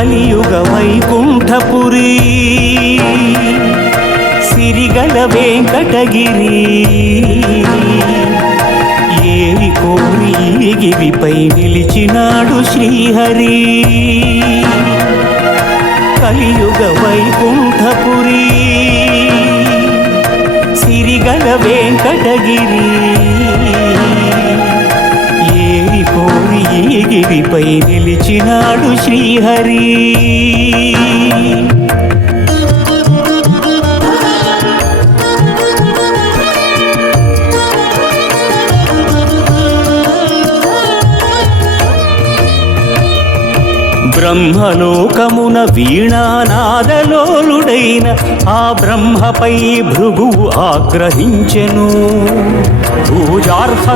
కలియుగ వైకుంఠపురి సిరిగల వెంకటగిరి ఏరి కోరి గిరిపై నిలిచినాడు శ్రీహరి కలియుగ వైకుంఠపురి సిరిగల వెంకటగిరి ఏరి కోరి గిరిపై నిలిచినాడు శ్రీహరి బ్రహ్మలోకమున వీణానాదలోలుడైన ఆ బ్రహ్మపై భృగువు ఆగ్రహించెను పూజార్హ